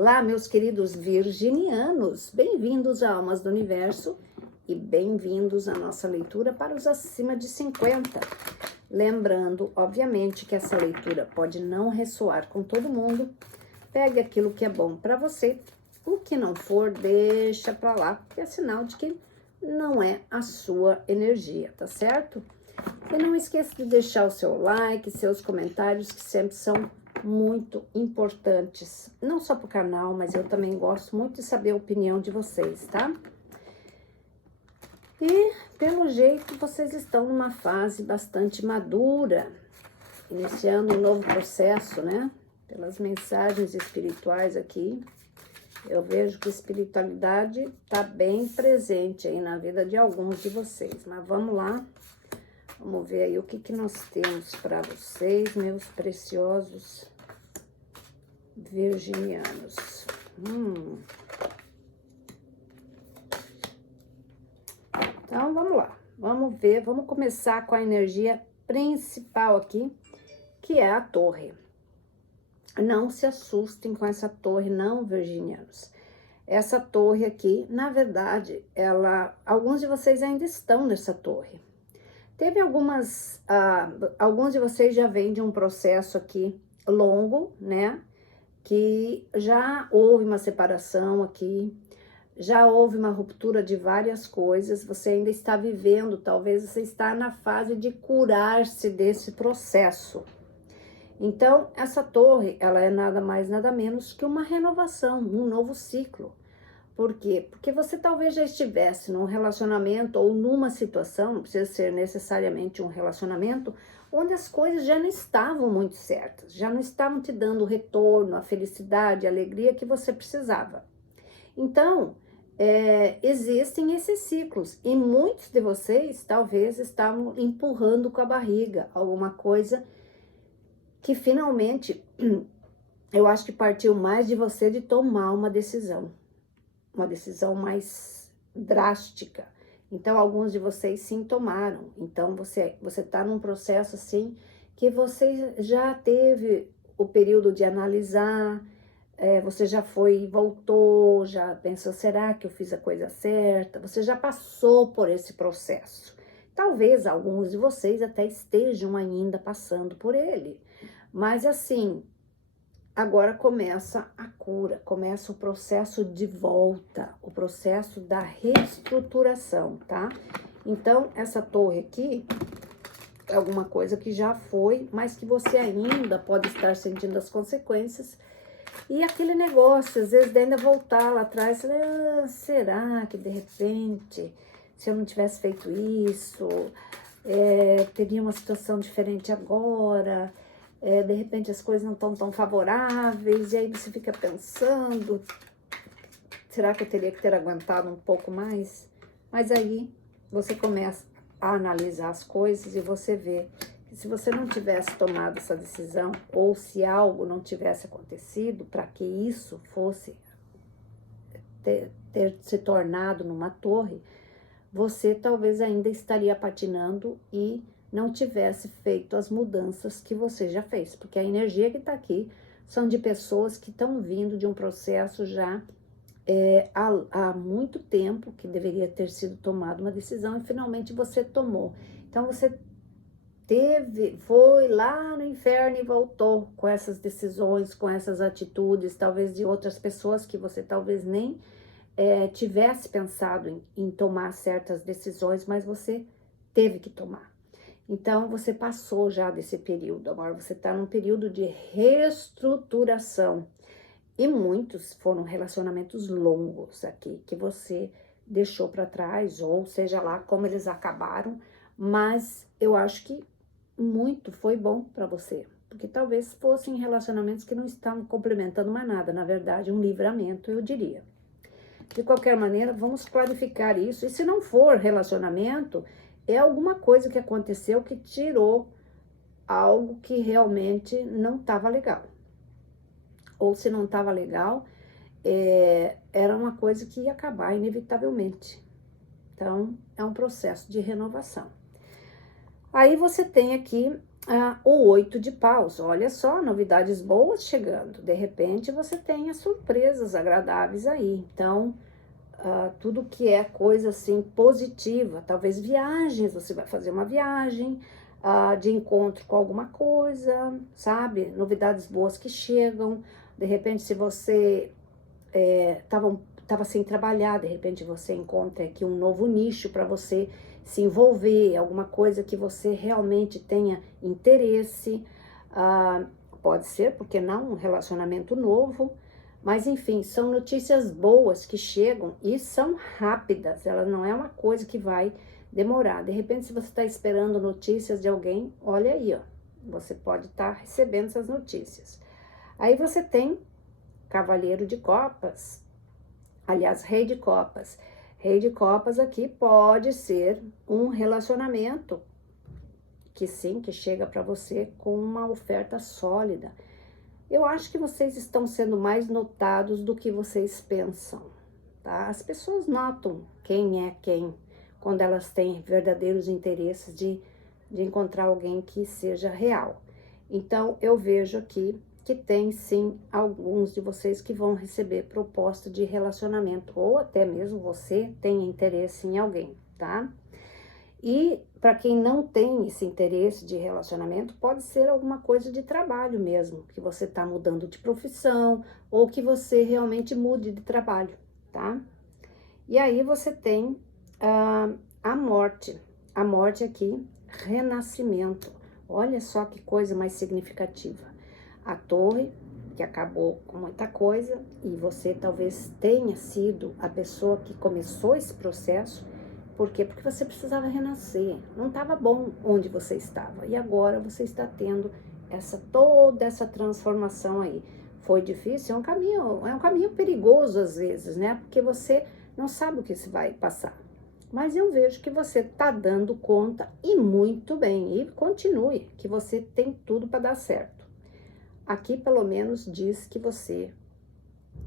Olá, meus queridos virginianos, bem-vindos a Almas do Universo e bem-vindos à nossa leitura para os acima de 50. Lembrando, obviamente, que essa leitura pode não ressoar com todo mundo. Pegue aquilo que é bom para você, o que não for, deixa para lá, que é sinal de que não é a sua energia, tá certo? E não esqueça de deixar o seu like, seus comentários, que sempre são muito importantes, não só para o canal, mas eu também gosto muito de saber a opinião de vocês, tá? E, pelo jeito, vocês estão numa fase bastante madura, iniciando um novo processo, né? Pelas mensagens espirituais aqui, eu vejo que a espiritualidade está bem presente aí na vida de alguns de vocês, mas vamos lá. Vamos ver aí o que nós temos para vocês, meus preciosos virginianos. Então, vamos lá. Vamos ver, vamos começar com a energia principal aqui, que é a torre. Não se assustem com essa torre, não, virginianos. Essa torre aqui, na verdade, alguns de vocês ainda estão nessa torre. Teve alguns de vocês já vêm de um processo aqui longo, né? Que já houve uma separação aqui, já houve uma ruptura de várias coisas, você ainda está vivendo, talvez você está na fase de curar-se desse processo. Então, essa torre, ela é nada mais, nada menos que uma renovação, um novo ciclo. Por quê? Porque você talvez já estivesse num relacionamento ou numa situação, não precisa ser necessariamente um relacionamento, onde as coisas já não estavam muito certas, já não estavam te dando o retorno, a felicidade, a alegria que você precisava. Então, existem esses ciclos e muitos de vocês talvez estavam empurrando com a barriga alguma coisa que finalmente, eu acho que partiu mais de você de tomar uma decisão mais drástica. Então, alguns de vocês sim tomaram. Então, você está num processo assim, que você já teve o período de analisar, você já foi e voltou, já pensou, será que eu fiz a coisa certa? Você já passou por esse processo. Talvez alguns de vocês até estejam ainda passando por ele. Mas assim, agora começa a cura, começa o processo de volta, o processo da reestruturação, tá? Então, essa torre aqui é alguma coisa que já foi, mas que você ainda pode estar sentindo as consequências. E aquele negócio, às vezes, de ainda voltar lá atrás, será que de repente, se eu não tivesse feito isso, teria uma situação diferente agora? De repente as coisas não estão tão favoráveis, e aí você fica pensando, será que eu teria que ter aguentado um pouco mais? Mas aí você começa a analisar as coisas e você vê que se você não tivesse tomado essa decisão, ou se algo não tivesse acontecido para que isso fosse ter se tornado numa torre, você talvez ainda estaria patinando e não tivesse feito as mudanças que você já fez, porque a energia que está aqui são de pessoas que estão vindo de um processo já há muito tempo, que deveria ter sido tomada uma decisão e finalmente você tomou. Então você foi lá no inferno e voltou com essas decisões, com essas atitudes, talvez de outras pessoas que você talvez nem tivesse pensado em tomar certas decisões, mas você teve que tomar. Então, você passou já desse período, agora você está num período de reestruturação. E muitos foram relacionamentos longos aqui, que você deixou para trás, ou seja lá como eles acabaram, mas eu acho que muito foi bom para você, porque talvez fossem relacionamentos que não estavam complementando mais nada, na verdade, um livramento, eu diria. De qualquer maneira, vamos clarificar isso, e se não for relacionamento, é alguma coisa que aconteceu que tirou algo que realmente não estava legal. Ou se não estava legal, era uma coisa que ia acabar inevitavelmente. Então, é um processo de renovação. Aí você tem aqui O 8 de paus, olha só, novidades boas chegando. De repente você tem as surpresas agradáveis aí. Então, tudo que é coisa assim positiva, talvez viagens, você vai fazer uma viagem de encontro com alguma coisa, sabe? Novidades boas que chegam. De repente, se você tava sem trabalhar, de repente você encontra aqui um novo nicho para você se envolver, alguma coisa que você realmente tenha interesse, pode ser, porque não, um relacionamento novo, mas enfim, são notícias boas que chegam e são rápidas, ela não é uma coisa que vai demorar. De repente, se você está esperando notícias de alguém, olha aí, ó, você pode estar recebendo essas notícias. Aí você tem Cavaleiro de Copas, aliás, Rei de Copas. Rei de Copas aqui pode ser um relacionamento que sim, que chega para você com uma oferta sólida. Eu acho que vocês estão sendo mais notados do que vocês pensam, tá? As pessoas notam quem é quem quando elas têm verdadeiros interesses de encontrar alguém que seja real. Então, eu vejo aqui que tem sim alguns de vocês que vão receber proposta de relacionamento, ou até mesmo você tem interesse em alguém, tá? E para quem não tem esse interesse de relacionamento, pode ser alguma coisa de trabalho mesmo, que você está mudando de profissão, ou que você realmente mude de trabalho, tá? E aí você tem a morte. A morte aqui, renascimento. Olha só que coisa mais significativa. A torre, que acabou com muita coisa, e você talvez tenha sido a pessoa que começou esse processo. Por quê? Porque você precisava renascer. Não estava bom onde você estava. E agora você está tendo toda essa transformação aí. Foi difícil? É um caminho perigoso às vezes, né? Porque você não sabe o que se vai passar. Mas eu vejo que você está dando conta e muito bem. E continue, que você tem tudo para dar certo. Aqui, pelo menos, diz que você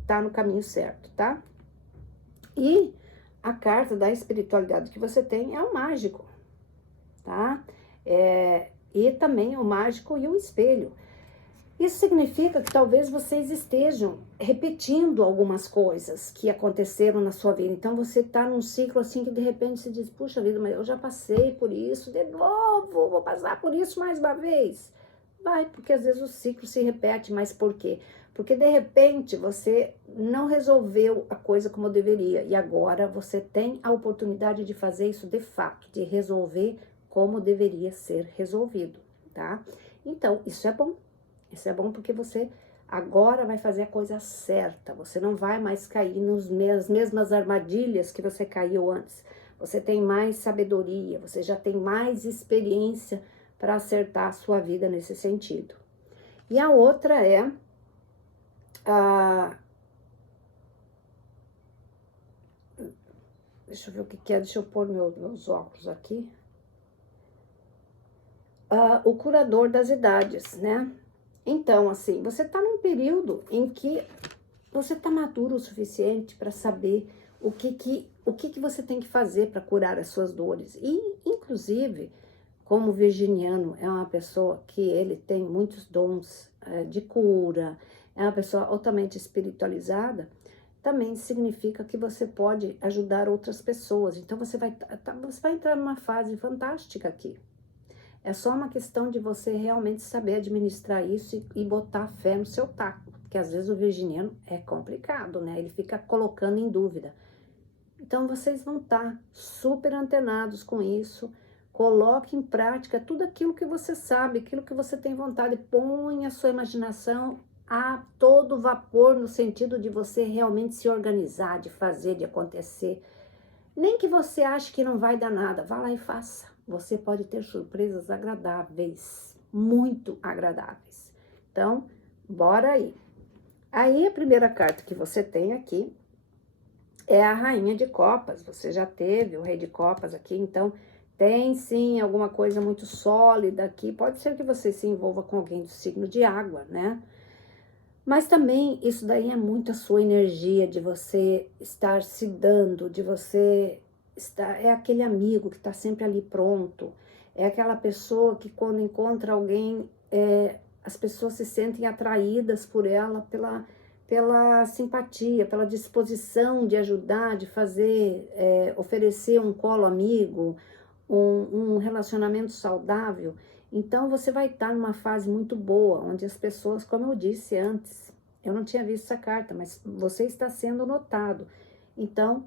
está no caminho certo, tá? E a carta da espiritualidade que você tem é o mágico, tá? E também o mágico e o espelho. Isso significa que talvez vocês estejam repetindo algumas coisas que aconteceram na sua vida. Então você está num ciclo assim que de repente se diz, puxa vida, mas eu já passei por isso de novo, vou passar por isso mais uma vez. Vai, porque às vezes o ciclo se repete, mas por quê? Porque de repente você não resolveu a coisa como deveria e agora você tem a oportunidade de fazer isso de fato, de resolver como deveria ser resolvido, tá? Então, isso é bom. Isso é bom porque você agora vai fazer a coisa certa. Você não vai mais cair nas mesmas armadilhas que você caiu antes. Você tem mais sabedoria, você já tem mais experiência para acertar a sua vida nesse sentido. E a outra é deixa eu ver o que é, deixa eu pôr meus óculos aqui. O curador das idades, né? Então, assim, você tá num período em que você tá maduro o suficiente para saber o que você tem que fazer para curar as suas dores. E, inclusive, como o virginiano é uma pessoa que ele tem muitos dons de cura, é uma pessoa altamente espiritualizada, também significa que você pode ajudar outras pessoas. Então, você vai entrar numa fase fantástica aqui. É só uma questão de você realmente saber administrar isso e botar fé no seu taco. Porque às vezes o virginiano é complicado, né? Ele fica colocando em dúvida. Então vocês vão estar super antenados com isso. Coloque em prática tudo aquilo que você sabe, aquilo que você tem vontade. Põe a sua imaginação a todo vapor no sentido de você realmente se organizar, de fazer, de acontecer. Nem que você ache que não vai dar nada, vá lá e faça. Você pode ter surpresas agradáveis, muito agradáveis. Então, bora aí. Aí, a primeira carta que você tem aqui é a Rainha de Copas. Você já teve o Rei de Copas aqui, então tem sim alguma coisa muito sólida aqui. Pode ser que você se envolva com alguém do signo de água, né? Mas também isso daí é muito a sua energia de você estar se dando, de você estar, é aquele amigo que está sempre ali pronto, É aquela pessoa que quando encontra alguém, as pessoas se sentem atraídas por ela, pela simpatia, pela disposição de ajudar, de fazer, oferecer um colo amigo, um relacionamento saudável. Então você vai estar numa fase muito boa, onde as pessoas, como eu disse antes, eu não tinha visto essa carta, mas você está sendo notado. Então,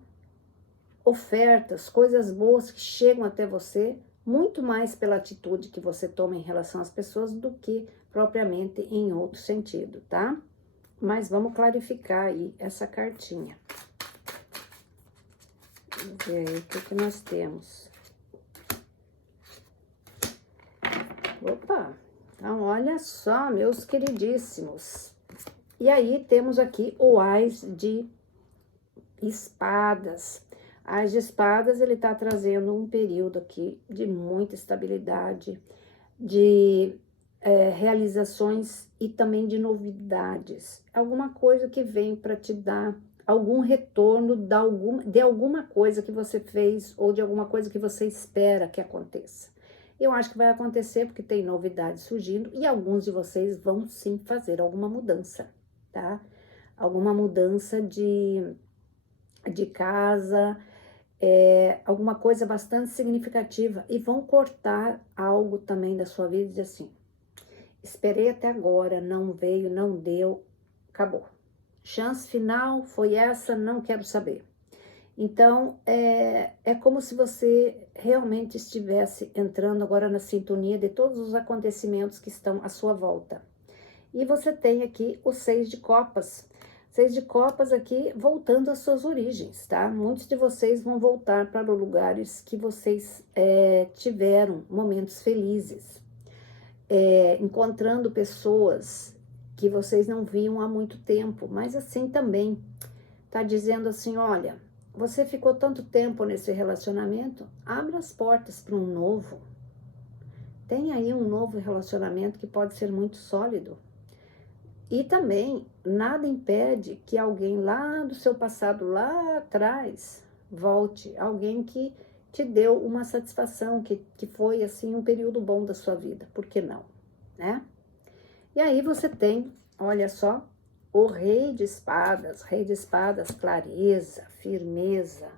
ofertas, coisas boas que chegam até você, muito mais pela atitude que você toma em relação às pessoas do que propriamente em outro sentido, tá? Mas vamos clarificar aí essa cartinha. Vamos ver aí o que nós temos. Opa! Então, olha só, meus queridíssimos. E aí, temos aqui o Ás de Espadas. Ás de Espadas, ele tá trazendo um período aqui de muita estabilidade, de realizações e também de novidades. Alguma coisa que vem para te dar algum retorno de alguma coisa que você fez ou de alguma coisa que você espera que aconteça. Eu acho que vai acontecer porque tem novidades surgindo e alguns de vocês vão sim fazer alguma mudança, tá? Alguma mudança de casa, alguma coisa bastante significativa e vão cortar algo também da sua vida e dizer assim, esperei até agora, não veio, não deu, acabou. Chance final foi essa, não quero saber. Então, é como se você realmente estivesse entrando agora na sintonia de todos os acontecimentos que estão à sua volta. E você tem aqui o 6 de copas. 6 de copas aqui voltando às suas origens, tá? Muitos de vocês vão voltar para os lugares que vocês tiveram momentos felizes. Encontrando pessoas que vocês não viam há muito tempo, mas assim também tá dizendo assim, olha, você ficou tanto tempo nesse relacionamento, abra as portas para um novo. Tem aí um novo relacionamento que pode ser muito sólido. E também nada impede que alguém lá do seu passado, lá atrás, volte. Alguém que te deu uma satisfação, que foi assim um período bom da sua vida. Por que não? Né? E aí você tem, olha só, o rei de espadas, clareza, firmeza.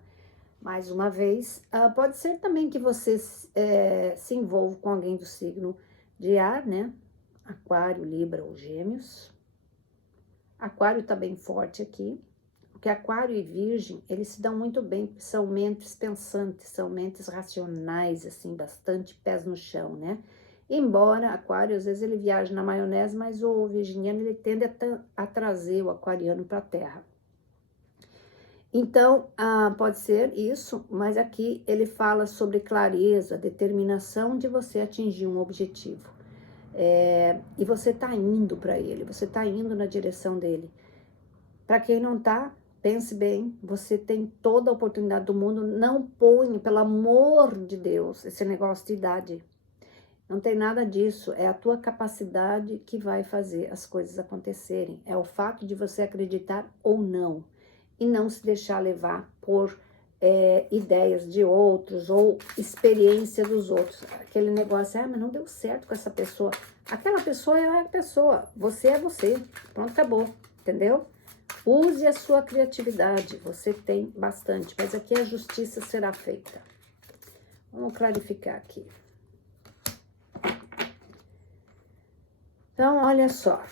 Mais uma vez, pode ser também que você se envolva com alguém do signo de ar, né? Aquário, Libra ou Gêmeos. Aquário tá bem forte aqui, porque Aquário e Virgem, eles se dão muito bem, são mentes pensantes, são mentes racionais, assim, bastante pés no chão, né? Embora Aquário, às vezes, ele viaja na maionese, mas o virginiano, ele tende a trazer o aquariano para a Terra. Então, pode ser isso, mas aqui ele fala sobre clareza, determinação de você atingir um objetivo. E você tá indo para ele, você tá indo na direção dele. Para quem não tá, pense bem, você tem toda a oportunidade do mundo, não põe, pelo amor de Deus, esse negócio de idade. Não tem nada disso, é a tua capacidade que vai fazer as coisas acontecerem. É o fato de você acreditar ou não. E não se deixar levar por ideias de outros ou experiência dos outros. Aquele negócio, mas não deu certo com essa pessoa. Aquela pessoa é a pessoa, você é você. Pronto, acabou, entendeu? Use a sua criatividade, você tem bastante, mas aqui a justiça será feita. Vamos clarificar aqui. Então, olha só,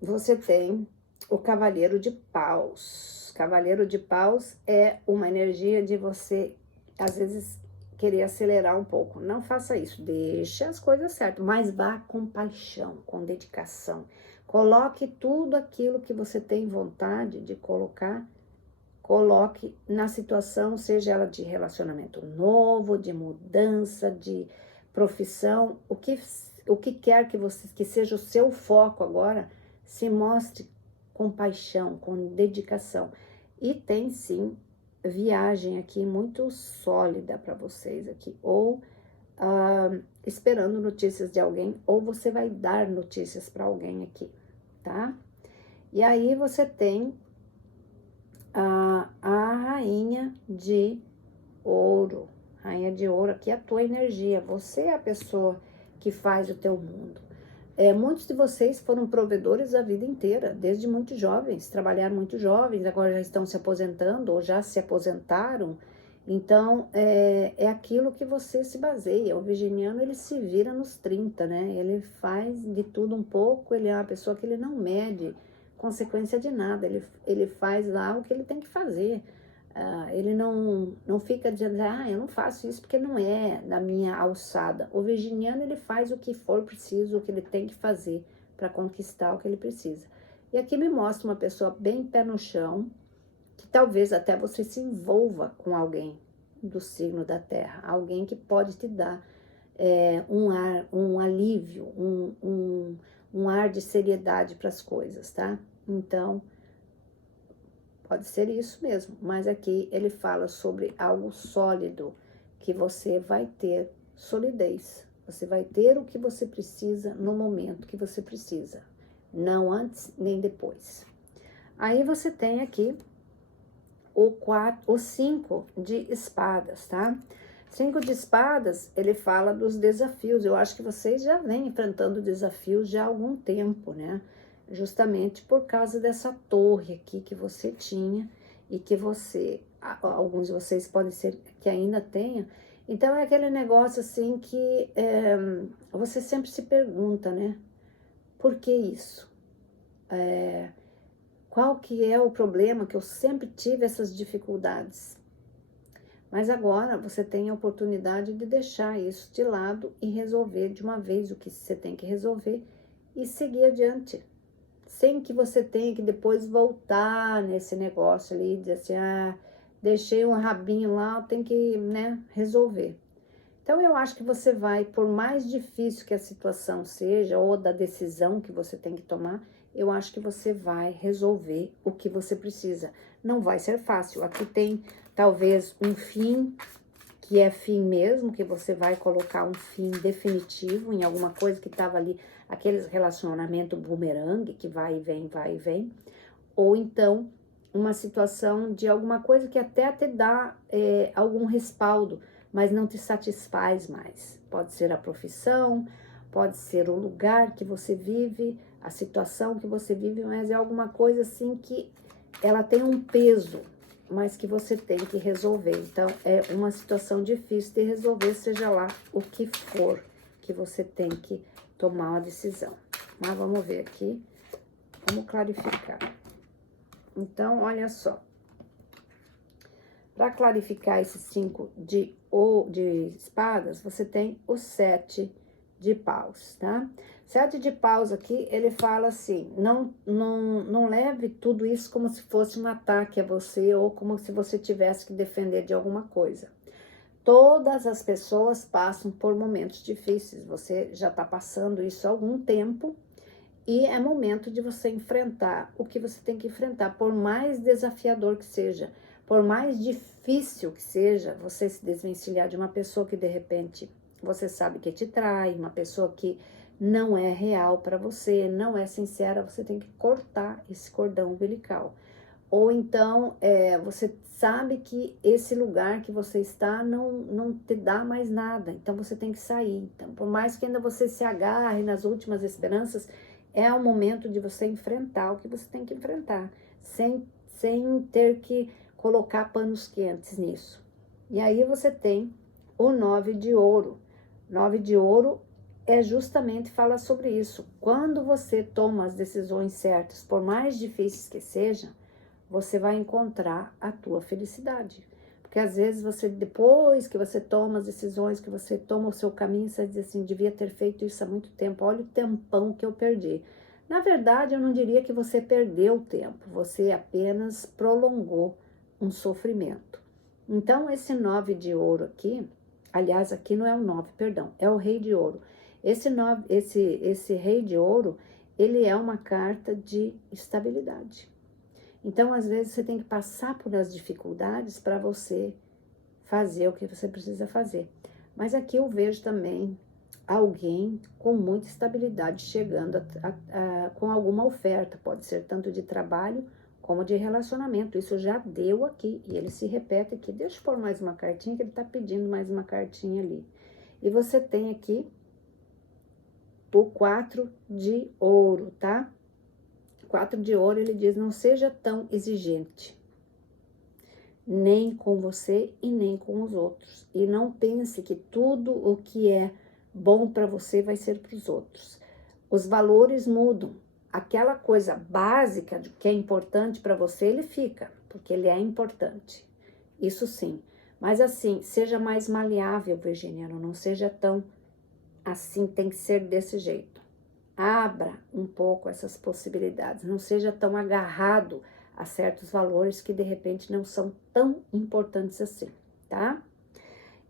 você tem o Cavaleiro de Paus. Cavaleiro de Paus é uma energia de você, às vezes, querer acelerar um pouco. Não faça isso, deixa as coisas certas, mas vá com paixão, com dedicação. Coloque tudo aquilo que você tem vontade de colocar, coloque na situação, seja ela de relacionamento novo, de mudança, de profissão, o que quer que seja o seu foco agora, se mostre com paixão, com dedicação. E tem sim viagem aqui muito sólida para vocês aqui, ou esperando notícias de alguém, ou você vai dar notícias para alguém aqui, tá? E aí você tem a rainha de ouro, Rainha de Ouro aqui é a tua energia. Você é a pessoa que faz o teu mundo. Muitos de vocês foram provedores a vida inteira, desde muito jovens, trabalharam muito jovens, agora já estão se aposentando ou já se aposentaram. Então, é aquilo que você se baseia. O virginiano, ele se vira nos 30, né? Ele faz de tudo um pouco, ele é uma pessoa que ele não mede consequência de nada, ele faz lá o que ele tem que fazer. Ele não fica dizendo, eu não faço isso porque não é da minha alçada. O virginiano, ele faz o que for preciso, o que ele tem que fazer para conquistar o que ele precisa. E aqui me mostra uma pessoa bem pé no chão, que talvez até você se envolva com alguém do signo da terra, alguém que pode te dar um alívio, um ar de seriedade para as coisas, tá? Então, pode ser isso mesmo, mas aqui ele fala sobre algo sólido, que você vai ter solidez, você vai ter o que você precisa no momento que você precisa, não antes nem depois. Aí você tem aqui o 5 de espadas, tá? 5 de espadas, ele fala dos desafios. Eu acho que vocês já vêm enfrentando desafios já há algum tempo, né? Justamente por causa dessa torre aqui que você tinha e que alguns de vocês podem ser que ainda tenham. Então, é aquele negócio assim que você sempre se pergunta, né? Por que isso? Qual que é o problema que eu sempre tive essas dificuldades? Mas agora você tem a oportunidade de deixar isso de lado e resolver de uma vez o que você tem que resolver e seguir adiante. Sem que você tenha que depois voltar nesse negócio ali e dizer assim, deixei um rabinho lá, eu tenho que, né, resolver. Então eu acho que você vai, por mais difícil que a situação seja, ou da decisão que você tem que tomar, eu acho que você vai resolver o que você precisa. Não vai ser fácil. Aqui tem talvez um fim, que é fim mesmo, que você vai colocar um fim definitivo em alguma coisa que estava ali, aqueles relacionamento bumerangue, que vai e vem, ou então uma situação de alguma coisa que até te dá algum respaldo, mas não te satisfaz mais. Pode ser a profissão, pode ser o lugar que você vive, a situação que você vive, mas é alguma coisa assim que ela tem um peso, mas que você tem que resolver. Então, é uma situação difícil de resolver, seja lá o que for que você tem que tomar uma decisão. Mas vamos ver aqui, vamos clarificar. Então, olha só. Para clarificar esse 5 de espadas, você tem o 7 de paus, tá? 7 de paus aqui, ele fala assim, não leve tudo isso como se fosse um ataque a você ou como se você tivesse que defender de alguma coisa. Todas as pessoas passam por momentos difíceis, você já está passando isso há algum tempo e é momento de você enfrentar o que você tem que enfrentar, por mais desafiador que seja, por mais difícil que seja, você se desvencilhar de uma pessoa que de repente você sabe que te trai, uma pessoa que não é real para você, não é sincera, você tem que cortar esse cordão umbilical. Ou então, você sabe que esse lugar que você está não te dá mais nada, então você tem que sair. Então, por mais que ainda você se agarre nas últimas esperanças, é o momento de você enfrentar o que você tem que enfrentar, sem ter que colocar panos quentes nisso. E aí você tem o 9 de ouro. 9 de ouro justamente fala sobre isso. Quando você toma as decisões certas, por mais difíceis que sejam, você vai encontrar a tua felicidade. Porque às vezes você, depois que você toma as decisões, que você toma o seu caminho, você diz assim, devia ter feito isso há muito tempo, olha o tempão que eu perdi. Na verdade, eu não diria que você perdeu o tempo, você apenas prolongou um sofrimento. Então, esse 9 de ouro aqui, aliás, aqui não é o 9, perdão, é o rei de ouro. Esse rei de ouro, ele é uma carta de estabilidade. Então, às vezes, você tem que passar por as dificuldades para você fazer o que você precisa fazer. Mas aqui eu vejo também alguém com muita estabilidade chegando com alguma oferta, pode ser tanto de trabalho como de relacionamento. Isso já deu aqui, e ele se repete aqui. Deixa eu pôr mais uma cartinha, que ele tá pedindo mais uma cartinha ali. E você tem aqui o 4 de ouro, tá? 4 de ouro, ele diz, não seja tão exigente, nem com você e nem com os outros. E não pense que tudo o que é bom para você vai ser para os outros. Os valores mudam. Aquela coisa básica que é importante para você, ele fica, porque ele é importante. Isso sim. Mas assim, seja mais maleável, virginiano, não seja tão assim, tem que ser desse jeito. Abra um pouco essas possibilidades, não seja tão agarrado a certos valores que de repente não são tão importantes assim, tá?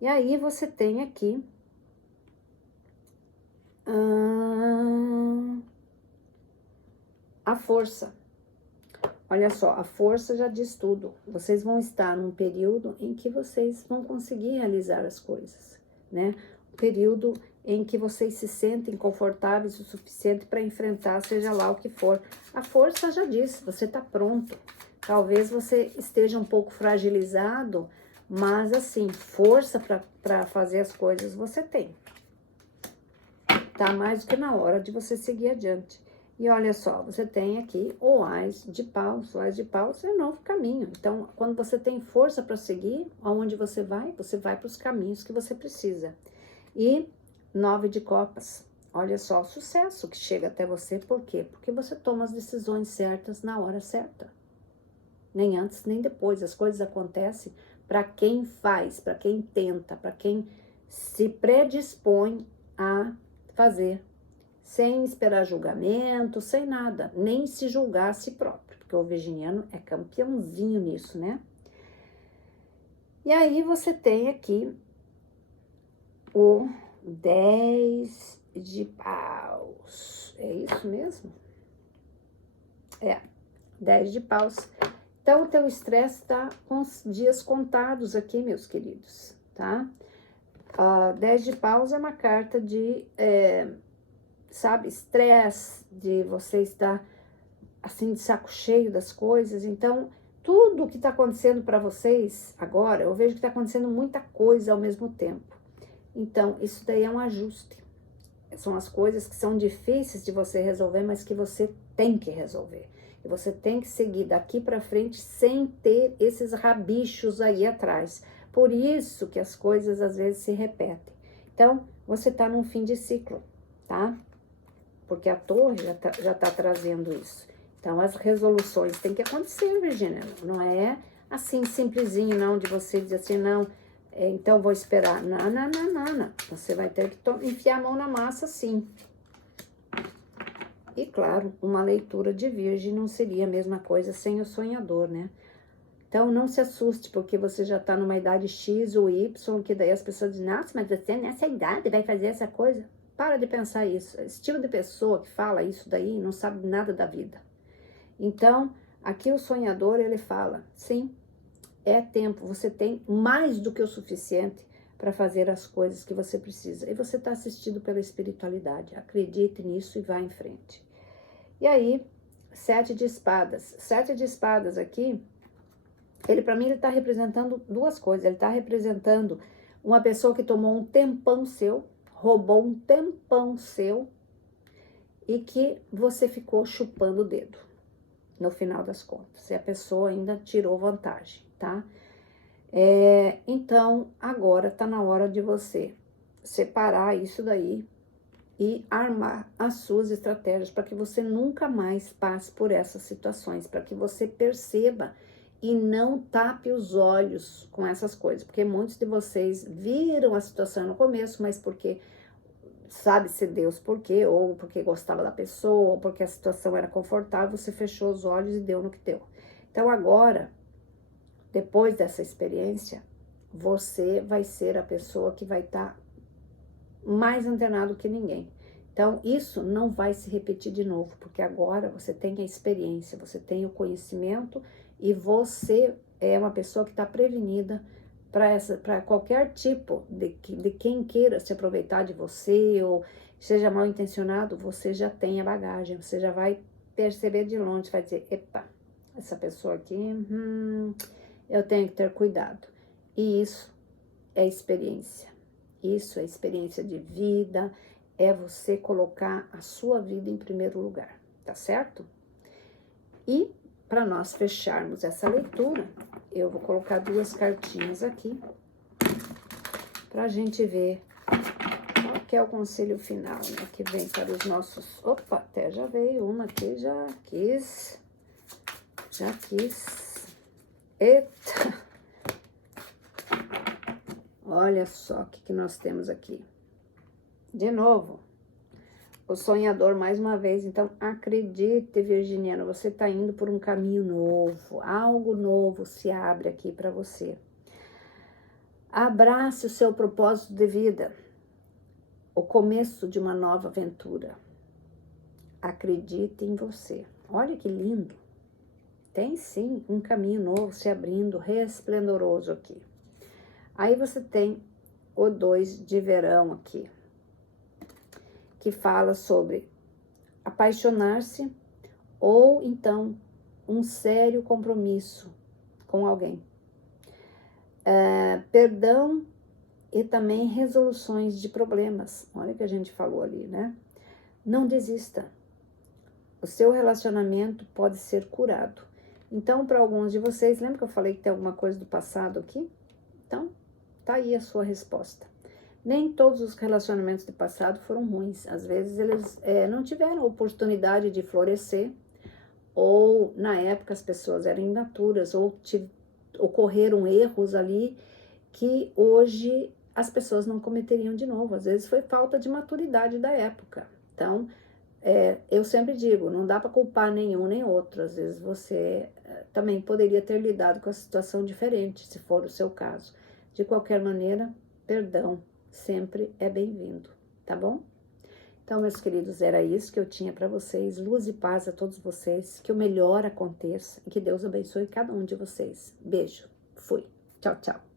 E aí você tem aqui a força. Olha só, a força já diz tudo. Vocês vão estar num período em que vocês vão conseguir realizar as coisas, né? Um período em que vocês se sentem confortáveis o suficiente para enfrentar, seja lá o que for. A força já diz, você está pronto. Talvez você esteja um pouco fragilizado, mas assim, força para fazer as coisas você tem. Tá mais do que na hora de você seguir adiante. E olha só, você tem aqui o Ás de Paus. O Ás de Paus é um novo caminho. Então, quando você tem força para seguir, aonde você vai para os caminhos que você precisa. E 9 de Copas. Olha só o sucesso que chega até você. Por quê? Porque você toma as decisões certas na hora certa. Nem antes, nem depois. As coisas acontecem para quem faz, para quem tenta, para quem se predispõe a fazer. Sem esperar julgamento, sem nada. Nem se julgar a si próprio. Porque o virginiano é campeãozinho nisso, né? E aí você tem aqui o 10 de paus. É isso mesmo? É, 10 de paus. Então, o teu estresse tá com os dias contados aqui, meus queridos, tá? 10 de paus é uma carta de, sabe, estresse, de você estar, assim, de saco cheio das coisas. Então, tudo que tá acontecendo para vocês agora, eu vejo que tá acontecendo muita coisa ao mesmo tempo. Então, isso daí é um ajuste. São as coisas que são difíceis de você resolver, mas que você tem que resolver. E você tem que seguir daqui para frente sem ter esses rabichos aí atrás. Por isso que as coisas às vezes se repetem. Então, você tá num fim de ciclo, tá? Porque a torre já tá trazendo isso. Então, as resoluções têm que acontecer, Virgínia. Não é assim simplesinho, não, de você dizer assim, não... Então, vou esperar. Não, não, não, não, não. Você vai ter que enfiar a mão na massa, sim. E, claro, uma leitura de virgem não seria a mesma coisa sem o sonhador, né? Então, não se assuste, porque você já tá numa idade X ou Y, que daí as pessoas dizem, nossa, mas você nessa idade vai fazer essa coisa? Para de pensar isso. Esse tipo de pessoa que fala isso daí não sabe nada da vida. Então, aqui o sonhador, ele fala, sim, é tempo, você tem mais do que o suficiente para fazer as coisas que você precisa. E você está assistido pela espiritualidade. Acredite nisso e vá em frente. E aí, 7 de espadas. 7 de espadas aqui, ele para mim, ele está representando duas coisas. Ele está representando uma pessoa que tomou um tempão seu, roubou um tempão seu, e que você ficou chupando o dedo, no final das contas. E a pessoa ainda tirou vantagem, tá? Então, agora tá na hora de você separar isso daí e armar as suas estratégias para que você nunca mais passe por essas situações, para que você perceba e não tape os olhos com essas coisas, porque muitos de vocês viram a situação no começo, mas porque sabe-se Deus por quê, ou porque gostava da pessoa, ou porque a situação era confortável, você fechou os olhos e deu no que deu. Então agora, depois dessa experiência, você vai ser a pessoa que vai estar mais antenado que ninguém. Então, isso não vai se repetir de novo, porque agora você tem a experiência, você tem o conhecimento e você é uma pessoa que está prevenida para qualquer tipo de quem queira se aproveitar de você ou seja mal intencionado, você já tem a bagagem, você já vai perceber de longe, vai dizer, epa, essa pessoa aqui, eu tenho que ter cuidado. E isso é experiência. Isso é experiência de vida, é você colocar a sua vida em primeiro lugar, tá certo? E para nós fecharmos essa leitura, eu vou colocar 2 cartinhas aqui, para a gente ver qual que é o conselho final, né, que vem para os nossos... Opa, até já veio uma aqui, já quis. Eita! Olha só o que nós temos aqui. De novo, o sonhador mais uma vez. Então, acredite, virginiano, você está indo por um caminho novo. Algo novo se abre aqui para você. Abrace o seu propósito de vida. O começo de uma nova aventura. Acredite em você. Olha que lindo. Tem sim um caminho novo se abrindo, resplendoroso aqui. Aí você tem o 2 de verão aqui, que fala sobre apaixonar-se ou então um sério compromisso com alguém. Perdão e também resoluções de problemas. Olha o que a gente falou ali, né? Não desista. O seu relacionamento pode ser curado. Então, para alguns de vocês, lembra que eu falei que tem alguma coisa do passado aqui? Então, tá aí a sua resposta. Nem todos os relacionamentos do passado foram ruins. Às vezes eles não tiveram oportunidade de florescer, ou na época as pessoas eram imaturas, ou ocorreram erros ali que hoje as pessoas não cometeriam de novo. Às vezes foi falta de maturidade da época. Então, eu sempre digo, não dá para culpar nenhum nem outro. Às vezes você também poderia ter lidado com a situação diferente, se for o seu caso. De qualquer maneira, perdão sempre é bem-vindo, tá bom? Então, meus queridos, era isso que eu tinha para vocês. Luz e paz a todos vocês. Que o melhor aconteça e que Deus abençoe cada um de vocês. Beijo. Fui. Tchau, tchau.